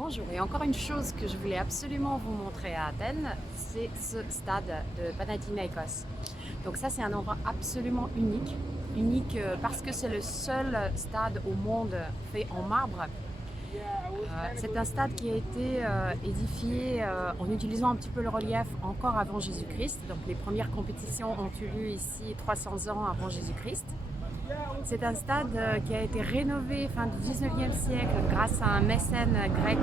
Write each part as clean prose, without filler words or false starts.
Bonjour, et encore une chose que je voulais absolument vous montrer à Athènes, c'est ce stade de Panathinaikos. Donc ça, c'est un endroit absolument unique. Unique parce que c'est le seul stade au monde fait en marbre. C'est un stade qui a été édifié en utilisant un petit peu le relief encore avant Jésus-Christ. Donc les premières compétitions ont eu lieu ici 300 ans avant Jésus-Christ. C'est un stade qui a été rénové fin du 19e siècle grâce à un mécène grec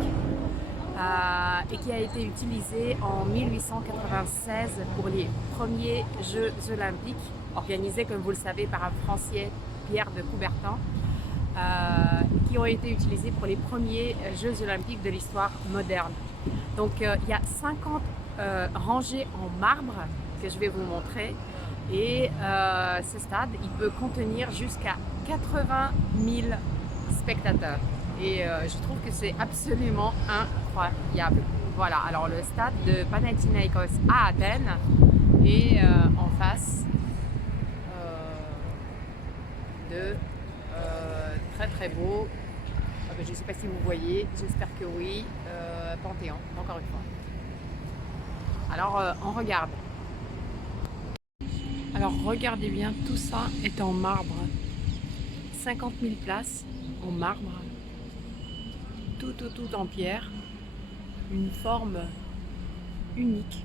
et qui a été utilisé en 1896 pour les premiers Jeux olympiques organisés, comme vous le savez, par un Français, Pierre de Coubertin, qui ont été utilisés pour les premiers Jeux olympiques de l'histoire moderne. Donc il y a 50 rangées en marbre que je vais vous montrer. Et ce stade, il peut contenir jusqu'à 80 000 spectateurs. Et je trouve que c'est absolument incroyable. Voilà, alors le stade de Panathinaikos à Athènes est en face de très très beau. Je ne sais pas si vous voyez, j'espère que oui, Panthéon, encore une fois. Alors on regarde. Alors regardez bien, tout ça est en marbre. 50 000 places en marbre. Tout en pierre. Une forme unique.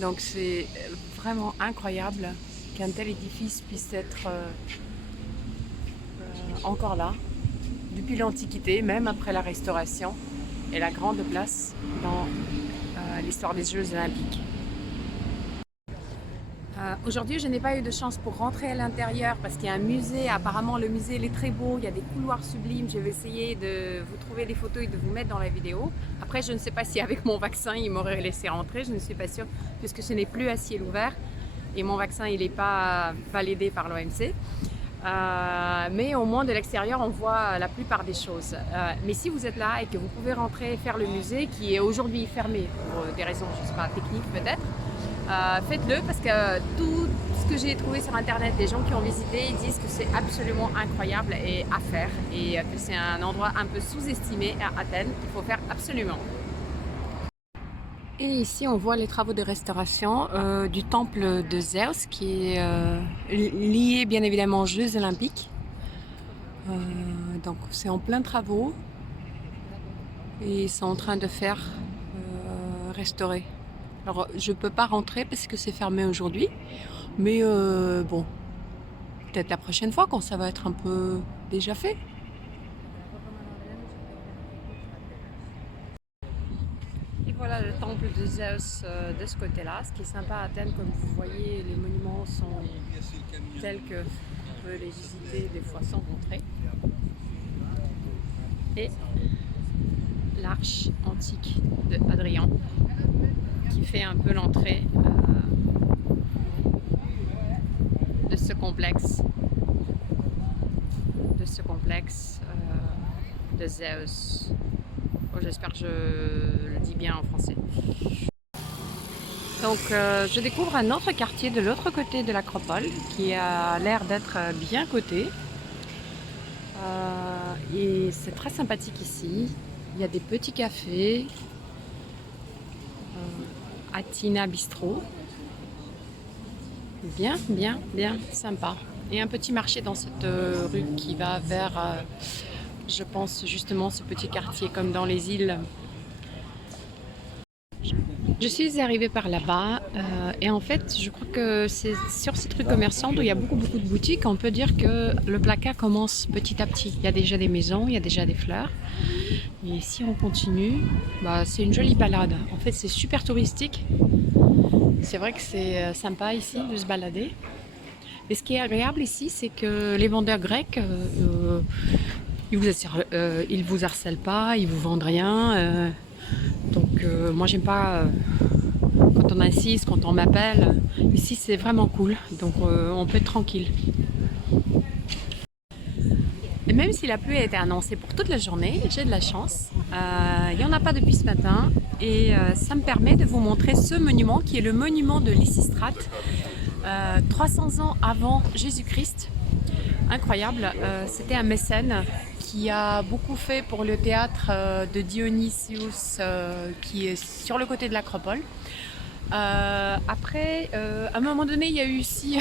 Donc c'est vraiment incroyable qu'un tel édifice puisse être encore là, depuis l'Antiquité, même après la Restauration, et la grande place dans l'histoire des Jeux olympiques. Aujourd'hui, je n'ai pas eu de chance pour rentrer à l'intérieur parce qu'il y a un musée. Apparemment, le musée il est très beau, il y a des couloirs sublimes. Je vais essayer de vous trouver des photos et de vous mettre dans la vidéo. Après, je ne sais pas si avec mon vaccin, ils m'auraient laissé rentrer. Je ne suis pas sûre puisque ce n'est plus à ciel ouvert et mon vaccin, il n'est pas validé par l'OMC. Mais au moins de l'extérieur on voit la plupart des choses. Mais si vous êtes là et que vous pouvez rentrer et faire le musée qui est aujourd'hui fermé pour des raisons, je ne sais pas, techniques peut-être, faites-le parce que tout ce que j'ai trouvé sur internet, les gens qui ont visité, ils disent que c'est absolument incroyable et à faire et que c'est un endroit un peu sous-estimé à Athènes qu'il faut faire absolument. Et ici, on voit les travaux de restauration du temple de Zeus, qui est lié bien évidemment aux Jeux olympiques. Donc c'est en plein travaux et ils sont en train de faire restaurer. Alors je peux pas rentrer parce que c'est fermé aujourd'hui, mais bon, peut-être la prochaine fois quand ça va être un peu déjà fait. Et voilà le temple de Zeus de ce côté-là. Ce qui est sympa à Athènes, comme vous voyez, les monuments sont tels que on peut les visiter des fois sans rentrer. Et l'arche antique de Hadrian qui fait un peu l'entrée de ce complexe de Zeus. Oh, j'espère que je le dis bien en français. Donc je découvre un autre quartier de l'autre côté de l'acropole qui a l'air d'être bien coté. Et c'est très sympathique ici. Il y a des petits cafés. Athina Bistro. Bien sympa. Et un petit marché dans cette rue qui va vers, je pense justement, ce petit quartier comme dans les îles. Je suis arrivée par là-bas et en fait je crois que c'est sur cette rue commerçante où il y a beaucoup de boutiques, on peut dire que le placard commence petit à petit. Il y a déjà des maisons, il y a déjà des fleurs et si on continue, c'est une jolie balade. En fait c'est super touristique, c'est vrai que c'est sympa ici de se balader. Mais ce qui est agréable ici c'est que les vendeurs grecs ils vous harcèlent pas, ils vous vendent rien. Donc moi j'aime pas quand on insiste, quand on m'appelle. Ici c'est vraiment cool, donc on peut être tranquille. Et même si la pluie a été annoncée pour toute la journée, j'ai de la chance. Il n'y en a pas depuis ce matin et ça me permet de vous montrer ce monument qui est le monument de Lysistrate 300 ans avant Jésus-Christ. Incroyable, c'était un mécène qui a beaucoup fait pour le théâtre de Dionysius qui est sur le côté de l'Acropole. Après, à un moment donné, il y a eu aussi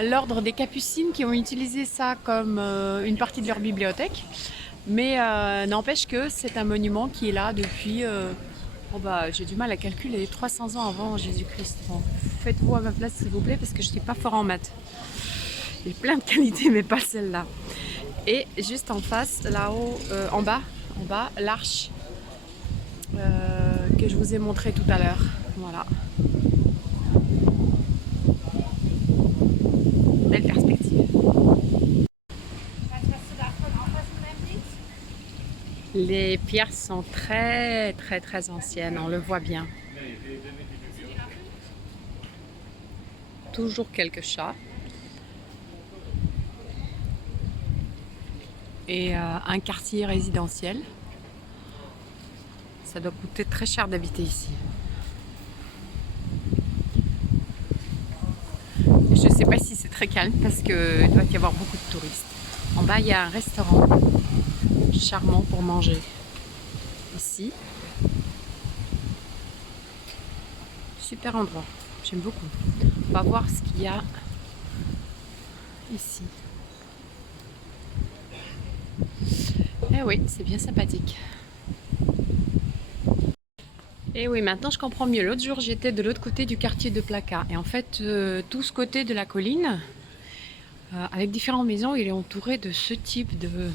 l'ordre des Capucines qui ont utilisé ça comme une partie de leur bibliothèque. Mais n'empêche que c'est un monument qui est là depuis, j'ai du mal à calculer, 300 ans avant Jésus-Christ. Bon, faites-vous à ma place s'il vous plaît parce que je ne suis pas fort en maths. J'ai plein de qualités mais pas celle-là. Et juste en face, là-haut, en bas, l'arche que je vous ai montré tout à l'heure. Voilà. Belle perspective. Les pierres sont très anciennes, on le voit bien. Toujours quelques chats. Et un quartier résidentiel. Ça doit coûter très cher d'habiter ici. Je ne sais pas si c'est très calme parce qu'il doit y avoir beaucoup de touristes. En bas, il y a un restaurant charmant pour manger. Ici. Super endroit. J'aime beaucoup. On va voir ce qu'il y a ici. Eh oui, c'est bien sympathique. Et oui, maintenant je comprends mieux. L'autre jour, j'étais de l'autre côté du quartier de Plaka. Et en fait, tout ce côté de la colline, avec différentes maisons, il est entouré de ce type de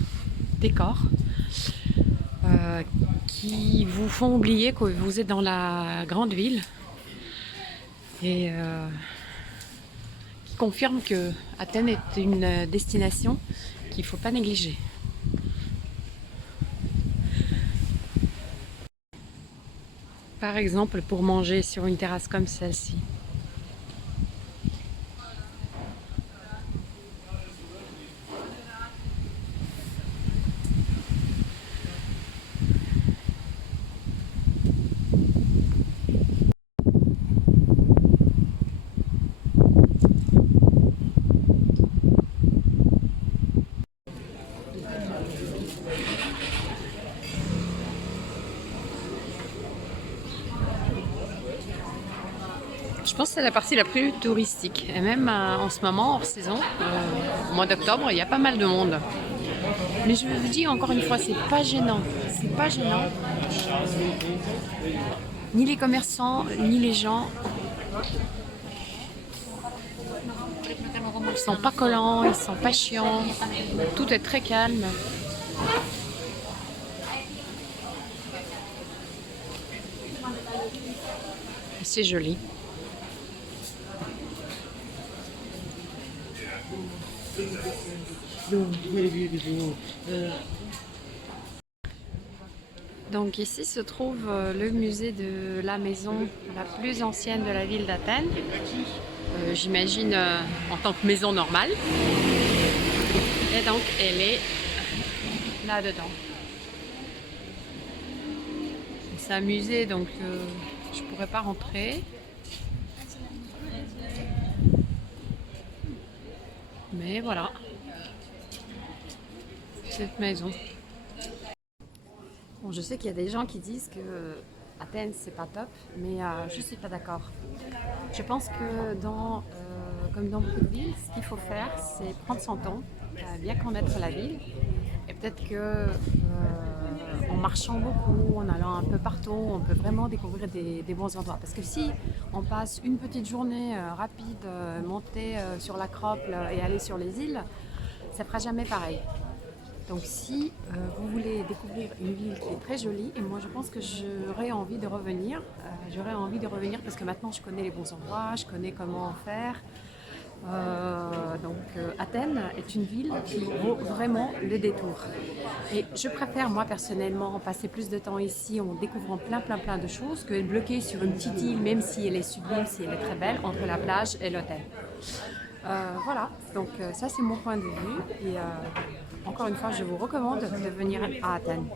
décor qui vous font oublier que vous êtes dans la grande ville et qui confirment que Athènes est une destination qu'il ne faut pas négliger. Par exemple, pour manger sur une terrasse comme celle-ci. Je pense que c'est la partie la plus touristique. Et même en ce moment, hors saison, au mois d'octobre, il y a pas mal de monde. Mais je vous dis encore une fois, c'est pas gênant. C'est pas gênant. Ni les commerçants, ni les gens. Ils sont pas collants, ils sont pas chiants. Tout est très calme. C'est joli. Donc ici se trouve le musée de la maison la plus ancienne de la ville d'Athènes. J'imagine en tant que maison normale. Et donc elle est là-dedans. C'est un musée donc je pourrais pas rentrer. Mais voilà. Cette maison. Bon, je sais qu'il y a des gens qui disent que Athènes c'est pas top, mais je suis pas d'accord. Je pense que comme dans beaucoup de villes, ce qu'il faut faire, c'est prendre son temps, bien connaître la ville, et peut-être que en marchant beaucoup, en allant un peu partout, on peut vraiment découvrir des bons endroits. Parce que si on passe une petite journée rapide, monter sur l'Acropole et aller sur les îles, ça fera jamais pareil. Donc si vous voulez découvrir une ville qui est très jolie, et moi je pense que j'aurais envie de revenir. Parce que maintenant je connais les bons endroits, je connais comment faire. Athènes est une ville qui vaut vraiment le détour. Et je préfère moi personnellement passer plus de temps ici en découvrant plein de choses que être bloquée sur une petite île, même si elle est sublime, si elle est très belle, entre la plage et l'hôtel. Voilà, donc ça c'est mon point de vue et encore une fois je vous recommande de venir à Athènes.